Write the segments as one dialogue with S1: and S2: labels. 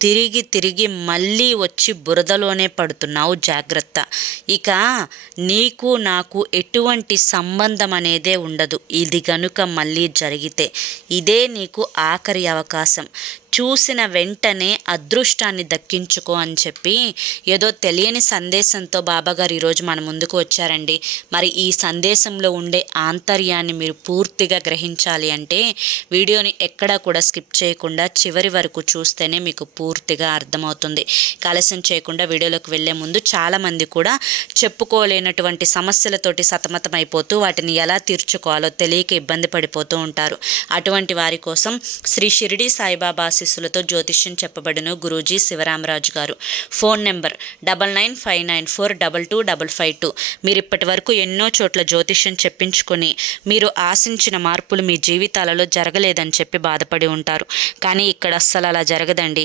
S1: తిరిగి తిరిగి మళ్ళీ వచ్చి బురదలోనే పడుతున్నావు జాగ్రత్త. ఇక నీకు నాకు ఎటువంటి సంబంధం అనేదే ఉండదు. ఇది గనుక మళ్ళీ జరిగితే ఇదే నీకు ఆఖరి అవకాశం. చూసిన వెంటనే అదృష్టాన్ని దక్కించుకో అని చెప్పి ఏదో తెలియని సందేశంతో బాబాగారు ఈరోజు మన ముందుకు వచ్చారండి. మరి ఈ సందేశంలో ఉండే ఆంతర్యాన్ని మీరు పూర్తిగా గ్రహించాలి అంటే వీడియోని ఎక్కడా కూడా స్కిప్ చేయకుండా చివరి వరకు చూస్తేనే మీకు పూర్తిగా అర్థమవుతుంది. కలసం చేయకుండా వీడియోలోకి వెళ్ళే ముందు చాలామంది కూడా చెప్పుకోలేనటువంటి సమస్యలతోటి సతమతమైపోతూ వాటిని ఎలా తీర్చుకోవాలో తెలియక ఇబ్బంది పడిపోతూ ఉంటారు. అటువంటి వారి కోసం శ్రీ షిరిడి సాయిబాబా ఆశీస్సులతో జ్యోతిష్యం చెప్పబడిన గురూజీ శివరామరాజు గారు. Phone number double nine five nine four double two double five two. మీరు ఇప్పటి వరకు ఎన్నో చోట్ల జ్యోతిష్యం చెప్పించుకొని మీరు ఆశించిన మార్పులు మీ జీవితాలలో జరగలేదని చెప్పి బాధపడి ఉంటారు. కానీ ఇక్కడ అస్సలు అలా జరగదండి.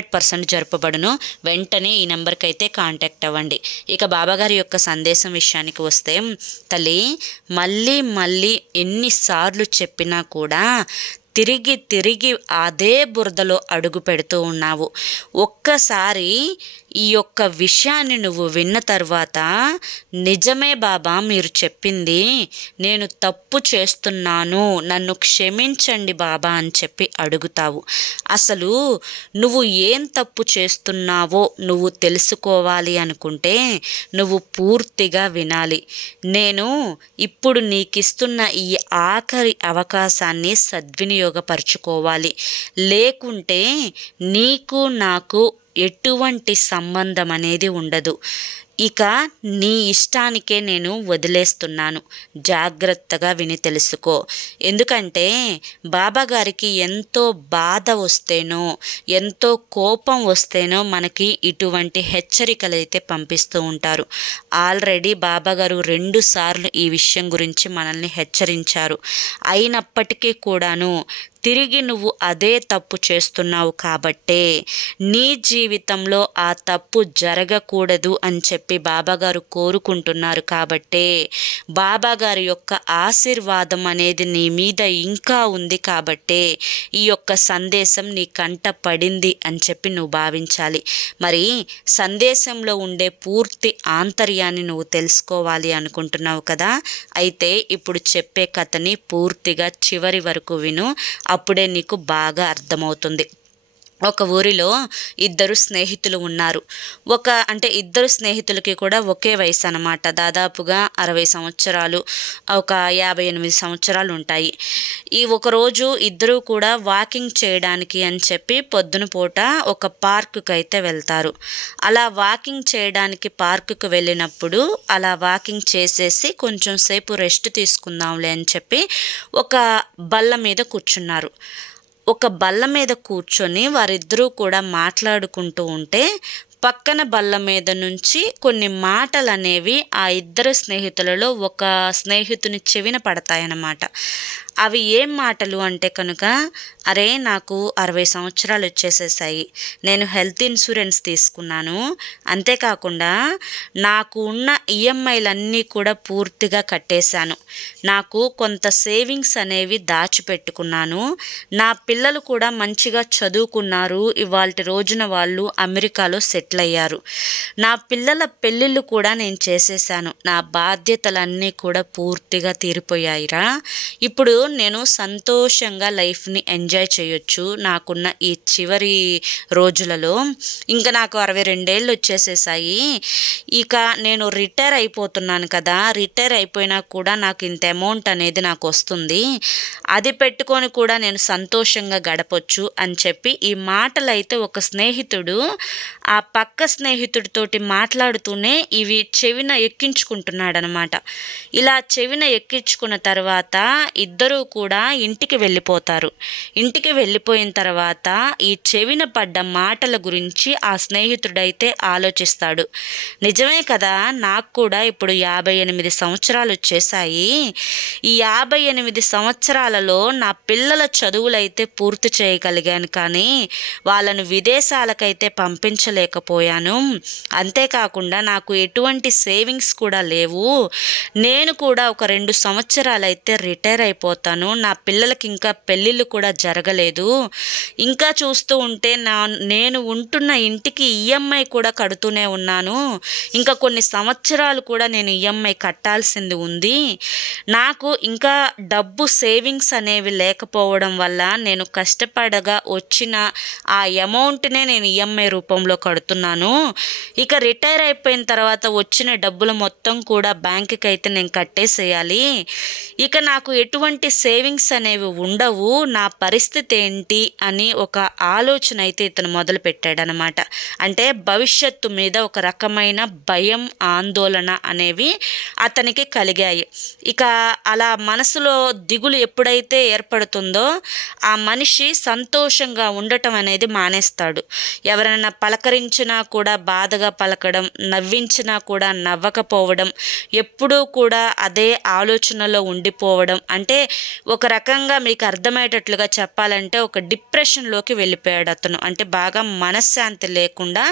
S1: పర్సెంట్ జరపబడును. వెంటనే ఈ నెంబర్కి అయితే కాంటాక్ట్ అవ్వండి. ఇక బాబాగారి యొక్క సందేశం విషయానికి వస్తే తల్లి మళ్ళీ మళ్ళీ ఎన్నిసార్లు చెప్పినా కూడా తిరిగి తిరిగి అదే బురదలో అడుగు పెడుతూ ఉన్నావు. ఒక్కసారి ఈ యొక్క విషయాన్ని నువ్వు విన్న తర్వాత నిజమే బాబా మీరు చెప్పింది. నేను తప్పు చేస్తున్నాను. నన్ను క్షమించండి బాబా అని చెప్పి అడుగుతావు. అసలు నువ్వు ఏం తప్పు చేస్తున్నావో నువ్వు తెలుసుకోవాలి అనుకుంటే నువ్వు పూర్తిగా వినాలి. నేను ఇప్పుడు నీకు ఇస్తున్న ఈ ఆఖరి అవకాశాన్ని సద్వినియోగపరుచుకోవాలి. లేకుంటే నీకు నాకు ఎటువంటి సంబంధం అనేది ఉండదు. ఇక నీ ఇష్టానికే నేను వదిలేస్తున్నాను. జాగ్రత్తగా విని తెలుసుకో. ఎందుకంటే బాబాగారికి ఎంతో బాధ వస్తేనో ఎంతో కోపం వస్తేనో మనకి ఇటువంటి హెచ్చరికలు అయితే పంపిస్తూ ఉంటారు. ఆల్రెడీ బాబాగారు రెండు సార్లు ఈ విషయం గురించి మనల్ని హెచ్చరించారు. అయినప్పటికీ కూడాను తిరిగి నువ్వు అదే తప్పు చేస్తున్నావు కాబట్టే నీ జీవితంలో ఆ తప్పు జరగకూడదు అని చెప్పి బాబాగారు కోరుకుంటున్నారు కాబట్టే బాబాగారి యొక్క ఆశీర్వాదం అనేది నీ మీద ఇంకా ఉంది కాబట్టే ఈ యొక్క సందేశం నీ కంట పడింది అని చెప్పి నువ్వు భావించాలి. మరి సందేశంలో ఉండే పూర్తి ఆంతర్యాన్ని నువ్వు తెలుసుకోవాలి అనుకుంటున్నావు కదా? అయితే ఇప్పుడు చెప్పే కథని పూర్తిగా చివరి వరకు విను. అప్పుడే నీకు బాగా అర్థమవుతుంది. ఒక ఊరిలో ఇద్దరు స్నేహితులు ఉన్నారు. ఒక అంటే ఇద్దరు స్నేహితులకి కూడా ఒకే వయసు అనమాట దాదాపుగా అరవై సంవత్సరాలు ఒక యాభై ఎనిమిది సంవత్సరాలు ఉంటాయి. ఈ ఒకరోజు ఇద్దరు కూడా వాకింగ్ చేయడానికి అని చెప్పి పొద్దున పూట ఒక పార్కుకి అయితే వెళ్తారు. అలా వాకింగ్ చేయడానికి పార్కుకు వెళ్ళినప్పుడు అలా వాకింగ్ చేసేసి కొంచెం సేపు రెస్ట్ తీసుకుందాంలే అని చెప్పి ఒక బల్ల మీద కూర్చున్నారు. ఒక బల్ల మీద కూర్చొని వారిద్దరూ కూడా మాట్లాడుకుంటూ ఉంటే పక్కన బల్ల మీద నుంచి కొన్ని మాటలు అనేవి ఆ ఇద్దరు స్నేహితులలో ఒక స్నేహితుని చెవిన పడతాయన్నమాట. అవి ఏం మాటలు అంటే కనుక అరే నాకు అరవై సంవత్సరాలు వచ్చేసేసాయి నేను హెల్త్ ఇన్సూరెన్స్ తీసుకున్నాను. అంతేకాకుండా నాకు ఉన్న ఈఎంఐలన్నీ కూడా పూర్తిగా కట్టేశాను. నాకు కొంత సేవింగ్స్ అనేవి దాచిపెట్టుకున్నాను. నా పిల్లలు కూడా మంచిగా చదువుకున్నారు. ఇవాళ రోజున వాళ్ళు అమెరికాలో సెట్ సెటిల్ అయ్యారు నా పిల్లల పెళ్ళిళ్ళు కూడా నేను చేసేసాను నా బాధ్యతలన్నీ కూడా పూర్తిగా తీరిపోయాయిరా. ఇప్పుడు నేను సంతోషంగా లైఫ్ని ఎంజాయ్ చేయొచ్చు. నాకున్న ఈ చివరి రోజులలో ఇంకా నాకు అరవై రెండేళ్ళు వచ్చేసేసాయి. ఇక నేను రిటైర్ అయిపోతున్నాను కదా. రిటైర్ అయిపోయినా కూడా నాకు ఇంత అమౌంట్ అనేది నాకు వస్తుంది. అది పెట్టుకొని కూడా నేను సంతోషంగా గడపొచ్చు అని చెప్పి ఈ మాటలైతే ఒక స్నేహితుడు ఆ పక్క స్నేహితుడితోటి మాట్లాడుతూనే ఇవి చెవిన ఎక్కించుకుంటున్నాడనమాట. ఇలా చెవిన ఎక్కించుకున్న తర్వాత ఇద్దరూ కూడా ఇంటికి వెళ్ళిపోతారు. ఇంటికి వెళ్ళిపోయిన తర్వాత ఈ చెవిన పడ్డ మాటల గురించి ఆ స్నేహితుడైతే ఆలోచిస్తాడు. నిజమే కదా నాకు కూడా ఇప్పుడు యాభై ఎనిమిది సంవత్సరాలు వచ్చేసాయి ఈ యాభై ఎనిమిది సంవత్సరాలలో నా పిల్లల చదువులైతే పూర్తి చేయగలిగాను కానీ వాళ్ళను విదేశాలకైతే పంపించలేకపో పోయాను. అంతేకాకుండా నాకు ఎటువంటి సేవింగ్స్ కూడా లేవు. నేను కూడా ఒక రెండు సంవత్సరాలు అయితే రిటైర్ అయిపోతాను. నా పిల్లలకి ఇంకా పెళ్ళిళ్ళు కూడా జరగలేదు. ఇంకా చూస్తూ ఉంటే నా నేను ఉంటున్న ఇంటికి ఈఎంఐ కూడా కడుతూనే ఉన్నాను. ఇంకా కొన్ని సంవత్సరాలు కూడా నేను ఈఎంఐ కట్టాల్సింది ఉంది. నాకు ఇంకా డబ్బు సేవింగ్స్ అనేవి లేకపోవడం వల్ల నేను కష్టపడగా వచ్చిన ఆ అమౌంట్నే నేను ఈఎంఐ రూపంలో కడుతున్నాను ఇక రిటైర్ అయిపోయిన తర్వాత వచ్చిన డబ్బులు మొత్తం కూడా బ్యాంకుకి అయితే నేను కట్టేసేయాలి. ఇక నాకు ఎటువంటి సేవింగ్స్ అనేవి ఉండవు. నా పరిస్థితి ఏంటి అని ఒక ఆలోచన అయితే ఇతను మొదలు పెట్టాడనమాట. అంటే భవిష్యత్తు మీద ఒక రకమైన భయం ఆందోళన అనేవి అతనికి కలిగాయి. ఇక అలా మనసులో దిగులు ఎప్పుడైతే ఏర్పడుతుందో ఆ మనిషి సంతోషంగా ఉండటం అనేది మానేస్తాడు. ఎవరైనా పలకరించిన కూడా బాధగా పలకడం నవ్వించినా కూడా నవ్వకపోవడం ఎప్పుడూ కూడా అదే ఆలోచనలో ఉండిపోవడం అంటే ఒక రకంగా మీకు అర్థమయ్యేటట్లుగా చెప్పాలంటే ఒక డిప్రెషన్లోకి వెళ్ళిపోయాడు అతను. అంటే బాగా మనశ్శాంతి లేకుండా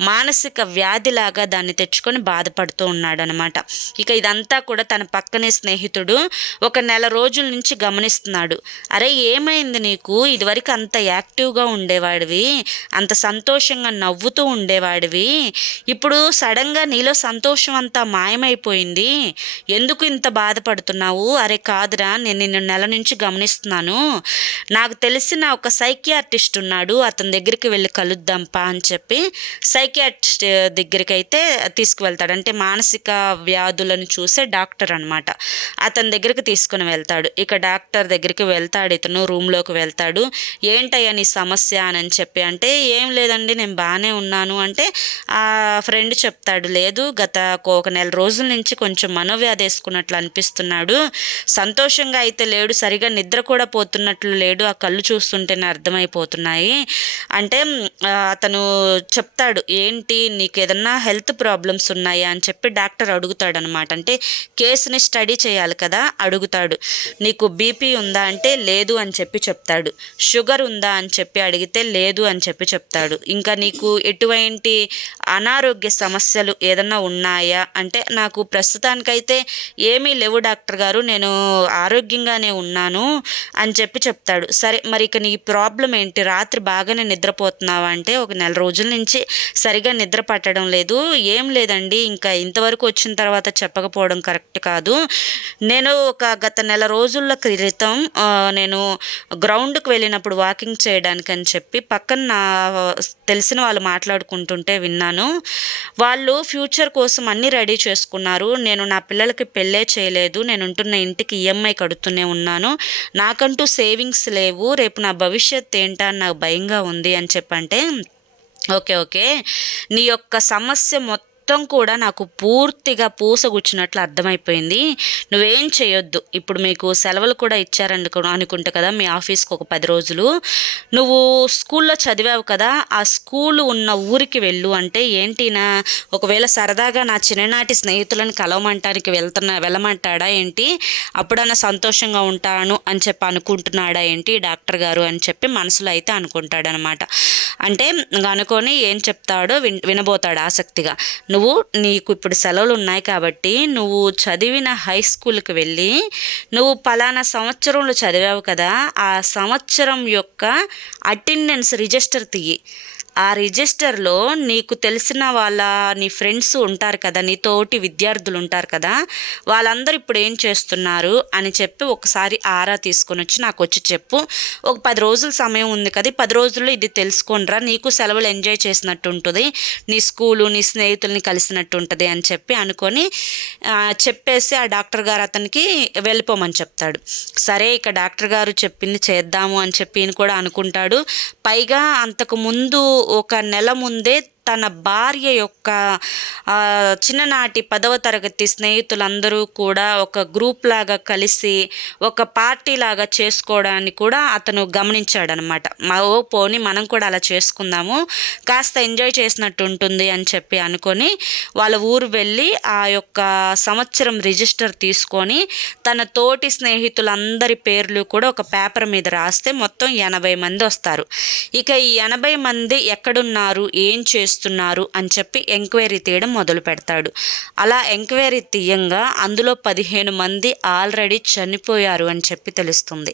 S1: మానసిక వ్యాధిలాగా దాన్ని తెచ్చుకొని బాధపడుతూ ఉన్నాడు అనమాట ఇక ఇదంతా కూడా తన పక్కనే స్నేహితుడు ఒక నెల రోజుల నుంచి గమనిస్తున్నాడు. అరే ఏమైంది నీకు? ఇదివరకు అంత యాక్టివ్గా ఉండేవాడివి అంత సంతోషంగా నవ్వుతూ ఉండేవాడివి. ఇప్పుడు సడన్గా నీలో సంతోషం అంతా మాయమైపోయింది. ఎందుకు ఇంత బాధపడుతున్నావు? అరే కాదురా నేను నిన్ను నెల నుంచి గమనిస్తున్నాను. నాకు తెలిసిన ఒక సైకియాట్రిస్ట్ ఉన్నాడు అతని దగ్గరికి వెళ్ళి కలుద్దాంపా అని చెప్పి సైకియాట్రిస్ట్ దగ్గరికి అయితే తీసుకువెళ్తాడు. అంటే మానసిక వ్యాధులను చూసే డాక్టర్ అనమాట అతని దగ్గరికి తీసుకుని వెళ్తాడు. ఇక డాక్టర్ దగ్గరికి వెళ్తాడు ఇతను రూమ్లోకి వెళ్తాడు. ఏంటయ్యా నీ సమస్య అని చెప్పి అంటే ఏం లేదండి నేను బాగానే ఉన్నాను. అంటే ఆ ఫ్రెండ్ చెప్తాడు లేదు గత ఒక నెల రోజుల నుంచి కొంచెం మనోవ్యాధి వేసుకున్నట్లు అనిపిస్తున్నాడు. సంతోషంగా అయితే లేడు సరిగా నిద్ర కూడా పోతున్నట్లు లేడు ఆ కళ్ళు చూస్తుంటేనే అర్థమైపోతున్నాయి. అంటే అతను చెప్తాడు ఏంటి నీకు ఏదన్నా హెల్త్ ప్రాబ్లమ్స్ ఉన్నాయా? అని చెప్పి డాక్టర్ అడుగుతాడు అనమాట అంటే కేసుని స్టడీ చేయాలి కదా? అడుగుతాడు. నీకు బీపీ ఉందా? అంటే లేదు అని చెప్పి చెప్తాడు. షుగర్ ఉందా? అని చెప్పి అడిగితే లేదు అని చెప్పి చెప్తాడు. ఇంకా నీకు ఎటువంటి ఏంటి? అనారోగ్య సమస్యలు ఏదన్నా ఉన్నాయా? అంటే నాకు ప్రస్తుతానికైతే ఏమీ లేవు డాక్టర్ గారు. నేను ఆరోగ్యంగానే ఉన్నాను అని చెప్పి చెప్తాడు. సరే మరి ఇక నీ ప్రాబ్లం ఏంటి? రాత్రి బాగానే నిద్రపోతున్నావా అంటే ఒక నెల రోజుల నుంచి సరిగా నిద్ర పట్టడం లేదు. ఏం లేదండి. ఇంకా ఇంతవరకు వచ్చిన తర్వాత చెప్పకపోవడం కరెక్ట్ కాదు. నేను ఒక గత నెల రోజుల క్రితం నేను గ్రౌండ్కి వెళ్ళినప్పుడు వాకింగ్ చేయడానికి అని చెప్పి పక్కన నా తెలిసిన వాళ్ళు మాట్లాడుకుంటుంటే విన్నాను. వాళ్ళు ఫ్యూచర్ కోసం అన్నీ రెడీ చేసుకున్నారు. నేను నా పిల్లలకి పెళ్ళే చేయలేదు. నేను ఉంటున్న ఇంటికి ఈఎంఐ కడుతూనే ఉన్నాను. నాకంటూ సేవింగ్స్ లేవు. రేపు నా భవిష్యత్ ఏంటా? అని నాకు భయంగా ఉంది అని చెప్పంటే ఓకే ఓకే. నీ యొక్క సమస్య మొత్తం మొత్తం కూడా నాకు పూర్తిగా పూసగుచ్చినట్లు అర్థమైపోయింది. నువ్వేం చేయొద్దు. ఇప్పుడు మీకు సెలవులు కూడా ఇచ్చారనుకో అనుకుంటా కదా మీ ఆఫీస్కి ఒక పది రోజులు. నువ్వు స్కూల్లో చదివావు కదా ఆ స్కూల్ ఉన్న ఊరికి వెళ్ళు. అంటే ఏంటినా ఒకవేళ సరదాగా నా చిన్ననాటి స్నేహితులను కలవమంటానికి వెళ్తున్నా వెళ్ళమంటాడా ఏంటి? అప్పుడన్నా సంతోషంగా ఉంటాను అని చెప్పి అనుకుంటున్నాడా ఏంటి డాక్టర్ గారు అని చెప్పి మనసులో అయితే అనుకుంటాడనమాట. అంటే అనుకొని ఏం చెప్తాడో విన్ వినబోతాడు ఆసక్తిగా. నువ్వు నీకు ఇప్పుడు సెలవులు ఉన్నాయి కాబట్టి నువ్వు చదివిన హై స్కూల్కి వెళ్ళి నువ్వు పలానా సంవత్సరంలో చదివావు కదా ఆ సంవత్సరం యొక్క అటెండెన్స్ రిజిస్టర్ తీయి. ఆ రిజిస్టర్లో నీకు తెలిసిన వాళ్ళ నీ ఫ్రెండ్స్ ఉంటారు కదా నీ తోటి విద్యార్థులు ఉంటారు కదా వాళ్ళందరూ ఇప్పుడు ఏం చేస్తున్నారు అని చెప్పి ఒకసారి ఆరా తీసుకొని వచ్చి నాకు వచ్చి చెప్పు. ఒక పది రోజుల సమయం ఉంది కదా ఈ పది రోజుల్లో ఇది తెలుసుకోండిరా నీకు సెలవులు ఎంజాయ్ చేసినట్టు ఉంటుంది నీ స్కూలు నీ స్నేహితుల్ని కలిసినట్టు ఉంటుంది అని చెప్పి అనుకొని చెప్పేసి ఆ డాక్టర్ గారు అతనికి వెళ్ళిపోమని చెప్తాడు. సరే ఇక డాక్టర్ గారు చెప్పింది చేద్దాము అని చెప్పి కూడా అనుకుంటాడు. పైగా అంతకు ముందు ఒక నెల ముందే తన భార్య యొక్క చిన్ననాటి పదవ తరగతి స్నేహితులందరూ కూడా ఒక గ్రూప్ లాగా కలిసి ఒక పార్టీ లాగా చేసుకోవడానికి కూడా అతను గమనించాడనమాట. మా ఓ పోని మనం కూడా అలా చేసుకుందాము. కాస్త ఎంజాయ్ చేసినట్టు ఉంటుంది అని చెప్పి అనుకొని వాళ్ళ ఊరు వెళ్ళి ఆ యొక్క సంవత్సరం రిజిస్టర్ తీసుకొని తన తోటి స్నేహితులందరి పేర్లు కూడా ఒక పేపర్ మీద రాస్తే మొత్తం ఎనభై మంది వస్తారు. ఇక ఈ ఎనభై మంది ఎక్కడున్నారు ఏం చేస్తున్నారు అని చెప్పి ఎంక్వైరీ తీయడం మొదలు పెడతాడు. అలా ఎంక్వైరీ తీయంగా అందులో పదిహేను మంది ఆల్రెడీ చనిపోయారు అని చెప్పి తెలుస్తుంది.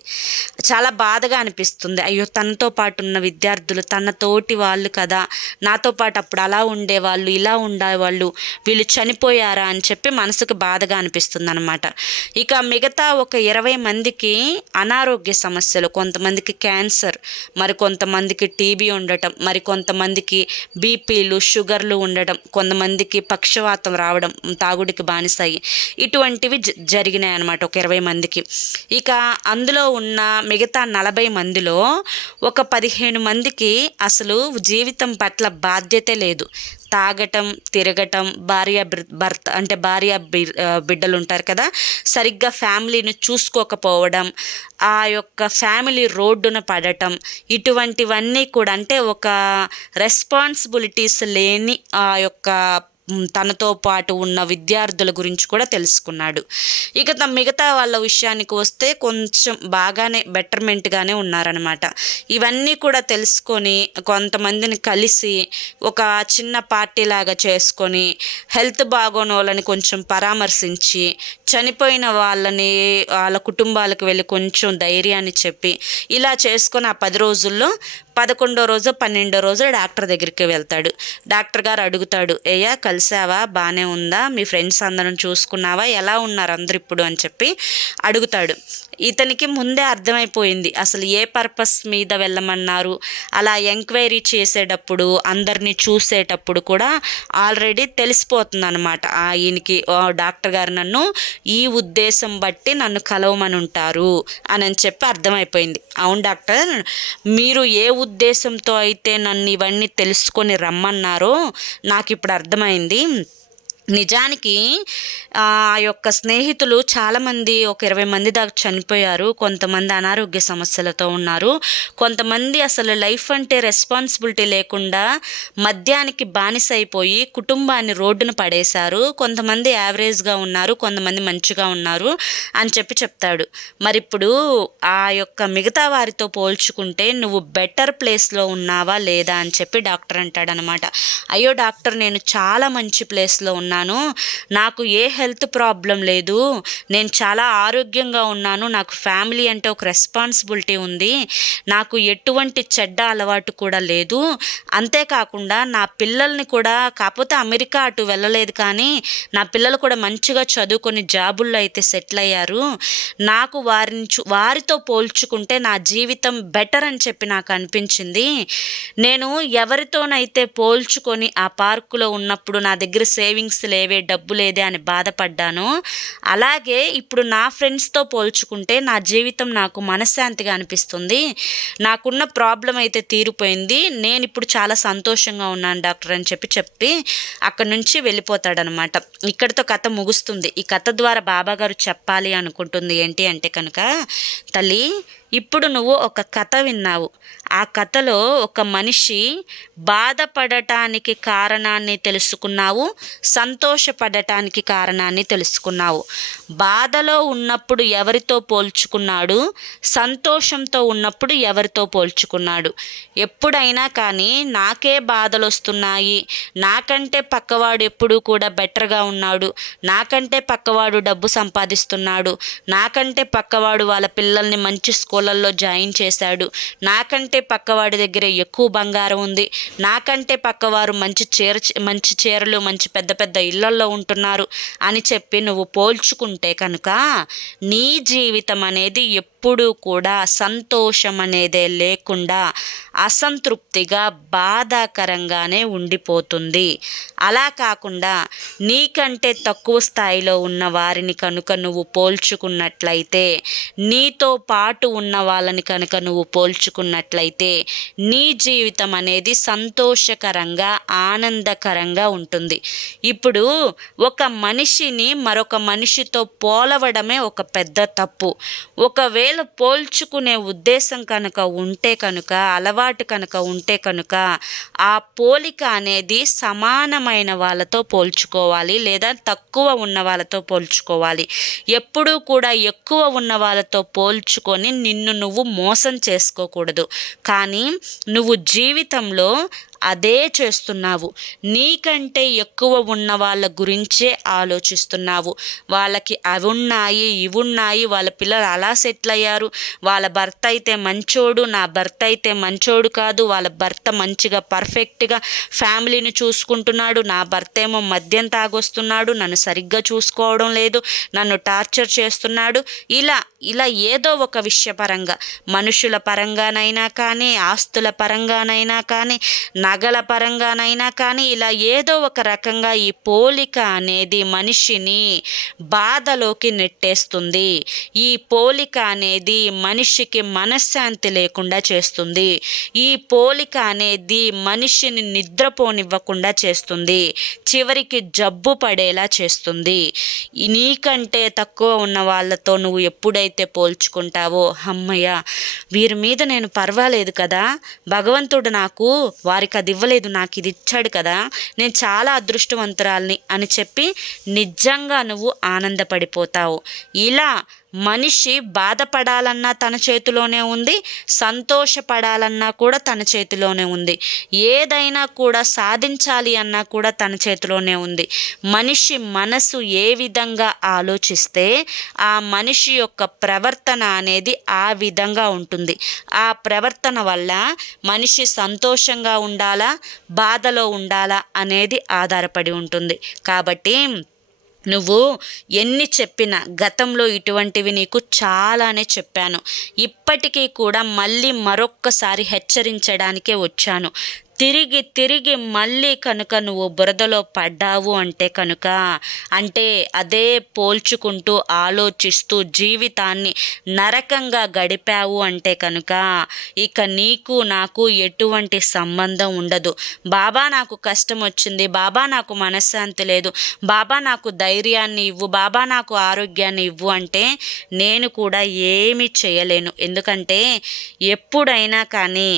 S1: చాలా బాధగా అనిపిస్తుంది. అయ్యో తనతో పాటు ఉన్న విద్యార్థులు తన తోటి వాళ్ళు కదా నాతో పాటు అప్పుడు అలా ఉండేవాళ్ళు ఇలా ఉండేవాళ్ళు వీళ్ళు చనిపోయారా అని చెప్పి మనసుకు బాధగా అనిపిస్తుంది అనమాట ఇక మిగతా ఒక ఇరవై మందికి అనారోగ్య సమస్యలు కొంతమందికి క్యాన్సర్ మరి కొంతమందికి టీబీ ఉండటం మరి కొంతమందికి బీపీలు షుగర్లు ఉండడం కొంతమందికి పక్షవాతం రావడం తాగుడికి బానిసాయి ఇటువంటివి జ- జరిగినాయి అనమాట ఒక ఇరవై మందికి. ఇక అందులో ఉన్న మిగతా నలభై మందిలో ఒక పదిహేను మందికి అసలు జీవితం పట్ల బాధ్యత లేదు. తాగటం తిరగటం భార్య భర్త అంటే భార్య బిడ్డలు ఉంటారు కదా సరిగ్గా ఫ్యామిలీని చూసుకోకపోవడం ఆ యొక్క ఫ్యామిలీ రోడ్డున పడటం ఇటువంటివన్నీ కూడా అంటే ఒక రెస్పాన్సిబిలిటీస్ లేని ఆ యొక్క తనతో పాటు ఉన్న విద్యార్థుల గురించి కూడా తెలుసుకున్నాడు. ఇక మిగతా వాళ్ళ విషయానికి వస్తే కొంచెం బాగానే బెటర్మెంట్గానే ఉన్నారనమాట ఇవన్నీ కూడా తెలుసుకొని కొంతమందిని కలిసి ఒక చిన్న పార్టీ లాగా చేసుకొని హెల్త్ బాగోని వాళ్ళని కొంచెం పరామర్శించి చనిపోయిన వాళ్ళని వాళ్ళ కుటుంబాలకు వెళ్ళి కొంచెం ధైర్యాన్ని చెప్పి ఇలా చేసుకొని ఆ పది రోజుల్లో పదకొండో రోజు పన్నెండో రోజు డాక్టర్ దగ్గరికి వెళ్తాడు. డాక్టర్ గారు అడుగుతాడు ఏయా కలిసావా? బాగానే ఉందా? మీ ఫ్రెండ్స్ అందరం చూసుకున్నావా? ఎలా ఉన్నారు అందరు ఇప్పుడు అని చెప్పి అడుగుతాడు. ఇతనికి ముందే అర్థమైపోయింది. అసలు ఏ పర్పస్ మీద వెళ్ళమన్నారు? అలా ఎంక్వైరీ చేసేటప్పుడు అందరినీ చూసేటప్పుడు కూడా ఆల్రెడీ తెలిసిపోతుంది అనమాట ఈయనకి డాక్టర్ గారు నన్ను ఈ ఉద్దేశం బట్టి నన్ను కలవమని ఉంటారు అని అని చెప్పి అర్థమైపోయింది. అవును డాక్టర్ మీరు ఏ ఉద్దేశంతో అయితే నన్ను ఇవన్నీ తెలుసుకొని రమ్మన్నారో నాకు ఇప్పుడు అర్థమైంది. నిజానికి ఆ యొక్క స్నేహితులు చాలామంది ఒక ఇరవై మంది దాకా చనిపోయారు. కొంతమంది అనారోగ్య సమస్యలతో ఉన్నారు. కొంతమంది అసలు లైఫ్ అంటే రెస్పాన్సిబిలిటీ లేకుండా మద్యానికి బానిస అయిపోయి కుటుంబాన్ని రోడ్డున పడేశారు. కొంతమంది యావరేజ్గా ఉన్నారు కొంతమంది మంచిగా ఉన్నారు అని చెప్పి చెప్తాడు. మరి ఇప్పుడు ఆ యొక్క మిగతా వారితో పోల్చుకుంటే నువ్వు బెటర్ ప్లేస్లో ఉన్నావా లేదా అని చెప్పి డాక్టర్ అంటాడనమాట. అయ్యో డాక్టర్ నేను చాలా మంచి ప్లేస్లో ఉన్నాను నాకు ఏ హెల్త్ ప్రాబ్లం లేదు. నేను చాలా ఆరోగ్యంగా ఉన్నాను. నాకు ఫ్యామిలీ అంటే ఒక రెస్పాన్సిబిలిటీ ఉంది. నాకు ఎటువంటి చెడ్డ అలవాటు కూడా లేదు. అంతేకాకుండా నా పిల్లల్ని కూడా కాకపోతే అమెరికా అటు వెళ్ళలేదు కానీ నా పిల్లలు కూడా మంచిగా చదువుకొని జాబుల్లో అయితే సెటిల్ అయ్యారు. నాకు వారిని వారితో పోల్చుకుంటే నా జీవితం బెటర్ అని చెప్పి నాకు అనిపించింది. నేను ఎవరితోనైతే పోల్చుకొని ఆ పార్కులో ఉన్నప్పుడు నా దగ్గర సేవింగ్స్ లేవే డబ్బు లేదే అని బాధపడ్డాను. అలాగే ఇప్పుడు నా ఫ్రెండ్స్తో పోల్చుకుంటే నా జీవితం నాకు మనశ్శాంతిగా అనిపిస్తుంది. నాకున్న ప్రాబ్లం అయితే తీరిపోయింది. నేను ఇప్పుడు చాలా సంతోషంగా ఉన్నాను డాక్టర్ అని చెప్పి చెప్పి అక్కడి నుంచి వెళ్ళిపోతాడనమాట. ఇక్కడితో కథ ముగుస్తుంది. ఈ కథ ద్వారా బాబాగారు చెప్పాలి అనుకుంటుంది ఏంటి అంటే కనుక తల్లి ఇప్పుడు నువ్వు ఒక కథ విన్నావు. ఆ కథలో ఒక మనిషి బాధపడటానికి కారణాన్ని తెలుసుకున్నావు సంతోషపడటానికి కారణాన్ని తెలుసుకున్నావు. బాధలో ఉన్నప్పుడు ఎవరితో పోల్చుకున్నాడు సంతోషంతో ఉన్నప్పుడు ఎవరితో పోల్చుకున్నాడు? ఎప్పుడైనా కానీ నాకే బాధలు వస్తున్నాయి నాకంటే పక్కవాడు ఎప్పుడూ కూడా బెటర్గా ఉన్నాడు. నాకంటే పక్కవాడు డబ్బు సంపాదిస్తున్నాడు. నాకంటే పక్కవాడు వాళ్ళ పిల్లల్ని మంచి స్కూల్ స్కూళ్ళల్లో జాయిన్ చేశాడు. నాకంటే పక్కవాడి దగ్గర ఎక్కువ బంగారం ఉంది. నాకంటే పక్కవారు మంచి చీర మంచి చీరలు మంచి పెద్ద పెద్ద ఇళ్ళల్లో ఉంటున్నారు అని చెప్పి నువ్వు పోల్చుకుంటే కనుక నీ జీవితం అనేది ఎప్పుడూ కూడా సంతోషం అనేదే లేకుండా అసంతృప్తిగా బాధాకరంగానే ఉండిపోతుంది. అలా కాకుండా నీకంటే తక్కువ స్థాయిలో ఉన్న వారిని కనుక నువ్వు పోల్చుకున్నట్లయితే నీతో పాటు ఉన్న వాళ్ళని కనుక నువ్వు పోల్చుకున్నట్లయితే నీ జీవితం అనేది సంతోషకరంగా ఆనందకరంగా ఉంటుంది. ఇప్పుడు ఒక మనిషిని మరొక మనిషితో పోలవడమే ఒక పెద్ద తప్పు. ఒకవేళ పోల్చుకునే ఉద్దేశం కనుక ఉంటే కనుక అలవా అలవాటు కనుక ఉంటే కనుక ఆ పోలిక అనేది సమానమైన వాళ్ళతో పోల్చుకోవాలి లేదా తక్కువ ఉన్న వాళ్ళతో పోల్చుకోవాలి. ఎప్పుడూ కూడా ఎక్కువ ఉన్న వాళ్ళతో పోల్చుకొని నిన్ను నువ్వు మోసం చేసుకోకూడదు. కానీ నువ్వు జీవితంలో అదే చేస్తున్నావు. నీకంటే ఎక్కువ ఉన్న వాళ్ళ గురించే ఆలోచిస్తున్నావు. వాళ్ళకి అవి ఉన్నాయి ఇవి ఉన్నాయి వాళ్ళ పిల్లలు అలా సెటిల్ అయ్యారు వాళ్ళ భర్త అయితే మంచోడు నా భర్త అయితే మంచోడు కాదు. వాళ్ళ భర్త మంచిగా పర్ఫెక్ట్గా ఫ్యామిలీని చూసుకుంటున్నాడు. నా భర్త ఏమో మద్యం తాగొస్తున్నాడు. నన్ను సరిగ్గా చూసుకోవడం లేదు. నన్ను టార్చర్ చేస్తున్నాడు. ఇలా ఇలా ఏదో ఒక విషయపరంగా మనుషుల పరంగానైనా కానీ ఆస్తుల పరంగానైనా కానీ నా నగల పరంగానైనా కానీ ఇలా ఏదో ఒక రకంగా ఈ పోలిక అనేది మనిషిని బాధలోకి నెట్టేస్తుంది. ఈ పోలిక అనేది మనిషికి మనశ్శాంతి లేకుండా చేస్తుంది. ఈ పోలిక అనేది మనిషిని నిద్రపోనివ్వకుండా చేస్తుంది. చివరికి జబ్బు పడేలా చేస్తుంది. నీకంటే తక్కువ ఉన్న వాళ్ళతో నువ్వు ఎప్పుడైతే పోల్చుకుంటావో అమ్మయ్య వీరి మీద నేను పర్వాలేదు కదా? భగవంతుడు నాకు వారికి అది ఇవ్వలేదు నాకు ఇది ఇచ్చాడు కదా నేను చాలా అదృష్టవంతురాల్ని అని చెప్పి నిజంగా నువ్వు ఆనందపడిపోతావు. ఇలా మనిషి బాధపడాలన్నా తన చేతిలోనే ఉంది సంతోషపడాలన్నా కూడా తన చేతిలోనే ఉంది. ఏదైనా కూడా సాధించాలి అన్నా కూడా తన చేతిలోనే ఉంది. మనిషి మనసు ఏ విధంగా ఆలోచిస్తే ఆ మనిషి యొక్క ప్రవర్తన అనేది ఆ విధంగా ఉంటుంది. ఆ ప్రవర్తన వల్ల మనిషి సంతోషంగా ఉండాలా బాధలో ఉండాలా అనేది ఆధారపడి ఉంటుంది. కాబట్టి నువ్వు ఎన్ని చెప్పినా గతంలో ఇటువంటివి నీకు చాలానే చెప్పాను. ఇప్పటికీ కూడా మళ్ళీ మరొక్కసారి హెచ్చరించడానికే వచ్చాను. తిరిగి తిరిగి మళ్ళీ కనుక నువ్వు బురదలో పడ్డావు అంటే కనుక అంటే అదే పోల్చుకుంటూ ఆలోచిస్తూ జీవితాన్ని నరకంగా గడిపావు అంటే కనుక ఇక నీకు నాకు ఎటువంటి సంబంధం ఉండదు. బాబా నాకు కష్టం వచ్చింది. బాబా నాకు మనశ్శాంతి లేదు. బాబా నాకు ధైర్యాన్ని ఇవ్వు. బాబా నాకు ఆరోగ్యాన్ని ఇవ్వు అంటే నేను కూడా ఏమి చేయలేను. ఎందుకంటే ఎప్పుడైనా కానీ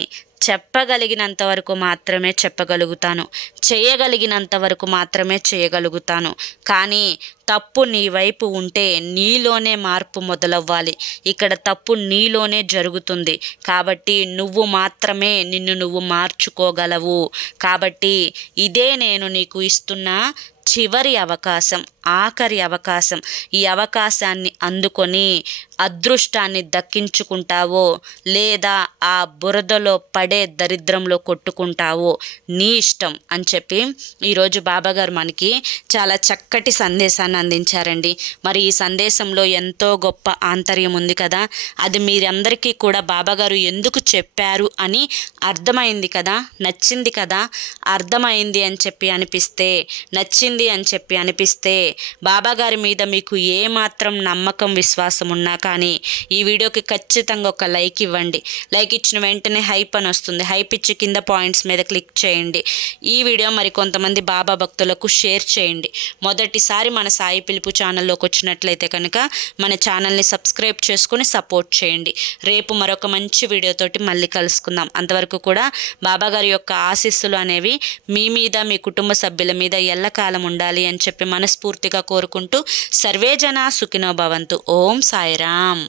S1: చెప్పగలిగినంత వరకు మాత్రమే చెప్పగలుగుతాను. చేయగలిగినంత వరకు మాత్రమే చేయగలుగుతాను. కానీ తప్పు నీ వైపు ఉంటే నీలోనే మార్పు మొదలవ్వాలి. ఇక్కడ తప్పు నీలోనే జరుగుతుంది. కాబట్టి నువ్వు మాత్రమే నిన్ను నువ్వు మార్చుకోగలవు. కాబట్టి ఇదే నేను నీకు ఇస్తున్న. చివరి అవకాశం ఆఖరి అవకాశం ఈ అవకాశాన్ని అందుకొని అదృష్టాన్ని దక్కించుకుంటావో లేదా ఆ బురదలో పడే దరిద్రంలో కొట్టుకుంటావో నీ ఇష్టం అని చెప్పి ఈరోజు బాబాగారు మనకి చాలా చక్కటి సందేశాన్ని అందించారండి. మరి ఈ సందేశంలో ఎంతో గొప్ప ఆంతర్యం ఉంది కదా. అది మీరందరికీ కూడా బాబాగారు ఎందుకు చెప్పారు అని అర్థమైంది కదా. నచ్చింది కదా. అర్థమైంది అని చెప్పి అనిపిస్తే నచ్చింది అని చెప్పి అనిపిస్తే బాబాగారి మీద మీకు ఏమాత్రం నమ్మకం విశ్వాసం ఉన్నా కానీ ఈ వీడియోకి ఖచ్చితంగా ఒక లైక్ ఇవ్వండి. లైక్ ఇచ్చిన వెంటనే హైప్ అని వస్తుంది. హైప్ ఇచ్చి కింద పాయింట్స్ మీద క్లిక్ చేయండి. ఈ వీడియో మరి కొంతమంది బాబా భక్తులకు షేర్ చేయండి. మొదటిసారి మన సాయి పిలుపు ఛానల్లోకి వచ్చినట్లయితే కనుక మన ఛానల్ని సబ్స్క్రైబ్ చేసుకొని సపోర్ట్ చేయండి. రేపు మరొక మంచి వీడియోతోటి మళ్ళీ కలుసుకుందాం. అంతవరకు కూడా బాబాగారి యొక్క ఆశీస్సులు అనేవి మీ మీద మీ కుటుంబ సభ్యుల మీద ఎల్లకాలం ఉండాలి అని చెప్పి మనస్ఫూర్తిగా కోరుకుంటూ సర్వేజన సుఖినో భవంతు. ఓం సాయిరామ్.